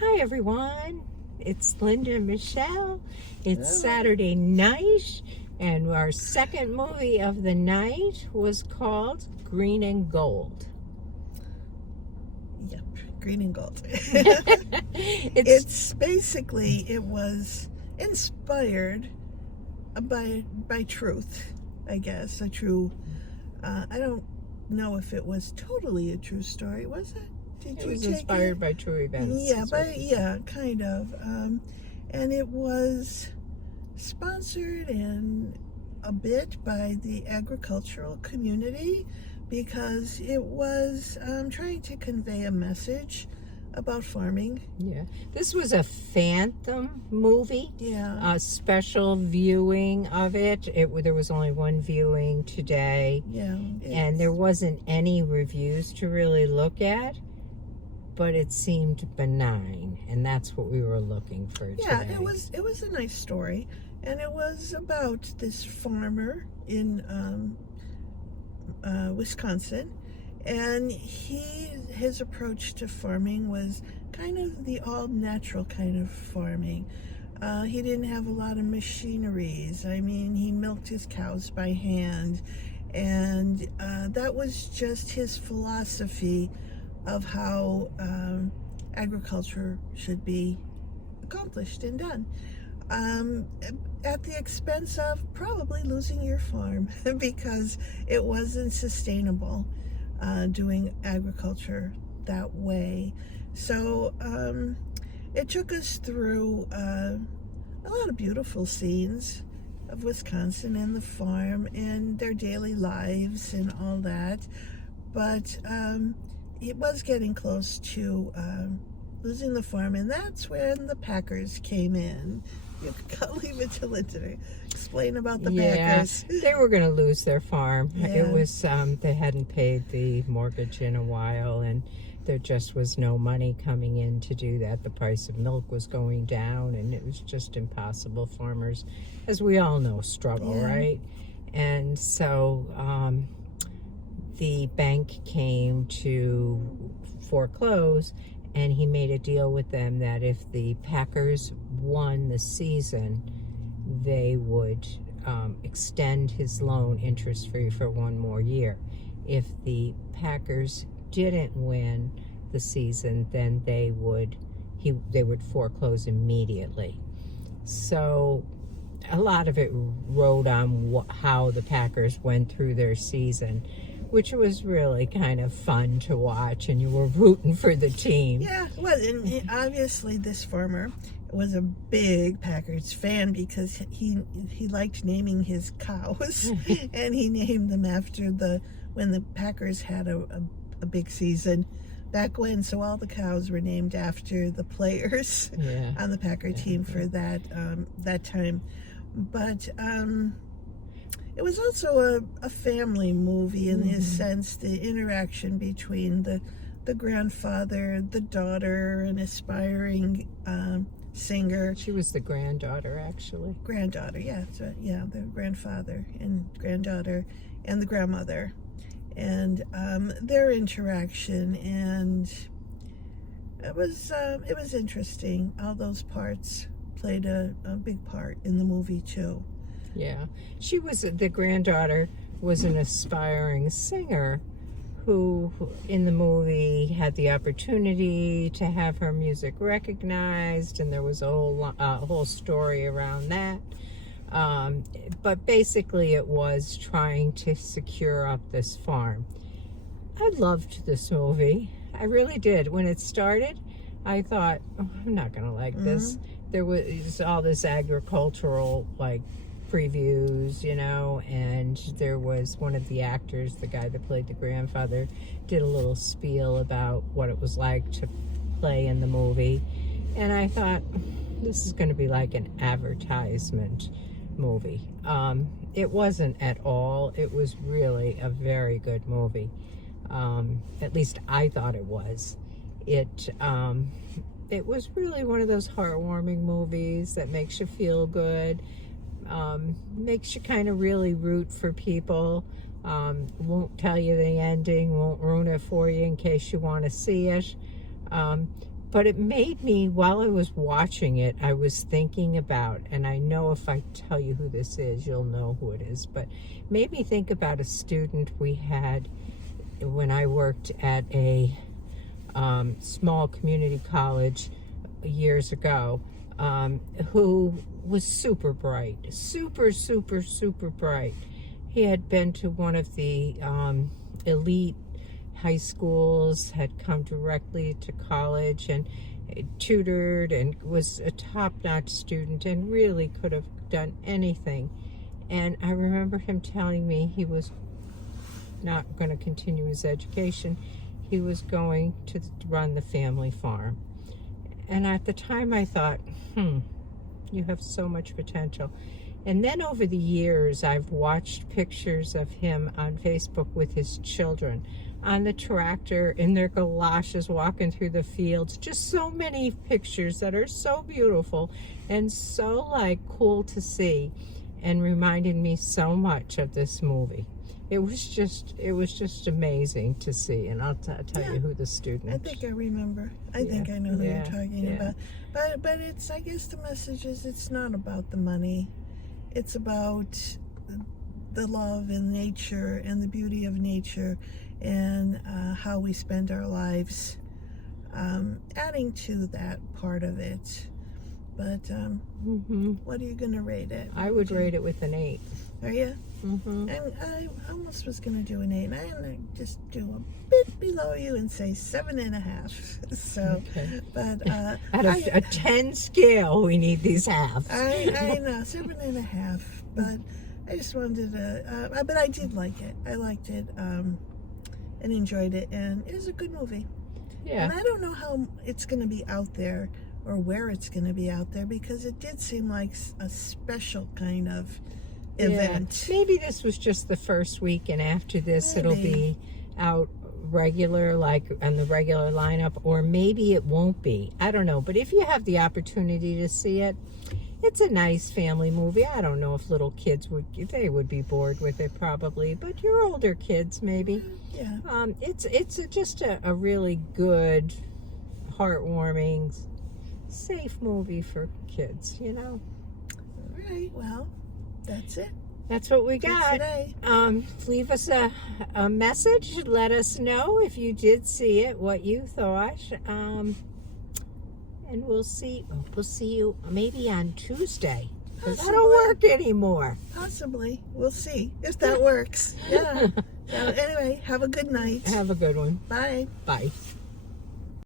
Hi everyone, it's Linda and Michelle. It's Hello. Saturday night, and our second movie of the night was called Green and Gold. Yep, green and gold. It's It was inspired by truth, I guess. A true, I don't know if it was totally a true story, was it? Did it you was take inspired by true events. Yeah, kind of. And it was sponsored and a bit by the agricultural community because it was trying to convey a message about farming. Yeah, this was a Phantom movie. Yeah. A special viewing of it. There was only one viewing today. Yeah. And there wasn't any reviews to really look at, but it seemed benign, and that's what we were looking for today. Yeah, it was a nice story, and it was about this farmer in Wisconsin, and his approach to farming was kind of the all-natural kind of farming. He didn't have a lot of machineries. I mean, he milked his cows by hand, and that was just his philosophy of how agriculture should be accomplished and done, at the expense of probably losing your farm because it wasn't sustainable doing agriculture that way. So it took us through a lot of beautiful scenes of Wisconsin and the farm and their daily lives and all that, but it was getting close to losing the farm, and that's when the Packers came in. You can leave it to Linda to explain about the Packers. They were going to lose their farm. Yeah. It was they hadn't paid the mortgage in a while, and there just was no money coming in to do that. The price of milk was going down, and it was just impossible. Farmers, as we all know, struggle, Yeah. right? And so the bank came to foreclose, and he made a deal with them that if the Packers won the season, they would extend his loan interest-free for one more year. If the Packers didn't win the season, then they would foreclose immediately. So a lot of it rode on how the Packers went through their season, which was really kind of fun to watch, and you were rooting for the team. Yeah, well, and obviously this farmer was a big Packers fan because he liked naming his cows, and he named them after when the Packers had a big season back when. So all the cows were named after the players on the Packer team for that time. But it was also a family movie in the sense, the interaction between the grandfather, the daughter, an aspiring singer. She was the granddaughter, actually. Granddaughter, yeah. So, yeah, the grandfather and granddaughter and the grandmother. And their interaction, and it was interesting. All those parts played a big part in the movie too. Yeah, the granddaughter was an aspiring singer who in the movie had the opportunity to have her music recognized, and there was a whole story around that. But basically it was trying to secure up this farm. I loved this movie. I really did. When it started, I thought, oh, I'm not going to like this. There was all this agricultural, previews, and there was one of the actors, the guy that played the grandfather, did a little spiel about what it was like to play in the movie. And I thought, this is going to be like an advertisement movie. It wasn't at all. It was really a very good movie. At least I thought it was. It was really one of those heartwarming movies that makes you feel good, makes you kind of really root for people. Won't tell you the ending, won't ruin it for you in case you want to see it. But it made me, while I was watching it, I was thinking about, and I know if I tell you who this is, you'll know who it is, but it made me think about a student we had when I worked at a small community college years ago, who was super bright, super, super, super bright. He had been to one of the elite high schools, had come directly to college and tutored and was a top-notch student and really could have done anything. And I remember him telling me he was not going to continue his education. He was going to run the family farm. And at the time I thought, you have so much potential. And then over the years, I've watched pictures of him on Facebook with his children on the tractor in their galoshes walking through the fields. Just so many pictures that are so beautiful and so like cool to see, and reminded me so much of this movie. It was just amazing to see, and I'll tell you who the student. I think I remember. I think I know who you're talking about. But it's, I guess the message is, it's not about the money. It's about the love and nature and the beauty of nature, and how we spend our lives, adding to that part of it. But what are you going to rate it? I would rate it with an 8. Are you? I almost was going to do an 8, and I'm going to just do a bit below you and say 7.5. So, okay. But out of a 10 scale, we need these halves. I know, 7.5. But I just wanted to. But I did like it. I liked it, and enjoyed it, and it was a good movie. Yeah. And I don't know how it's going to be out there, or where it's going to be out there, because it did seem like a special kind of event. Maybe this was just the first week, and after this Maybe. it'll be out regular, like on the regular lineup, or maybe it won't be. I don't know. But if you have the opportunity to see it, it's a nice family movie. I don't know if little kids would be bored with it, probably, but your older kids maybe. Yeah. It's just a really good, heartwarming, safe movie for kids, you know. All right. Well, that's it. That's what we For got. today. Leave us a message. Let us know if you did see it, what you thought. And we'll see you maybe on Tuesday, because I don't work anymore. Possibly. We'll see if that works. Yeah. So anyway, have a good night. Have a good one. Bye. Bye.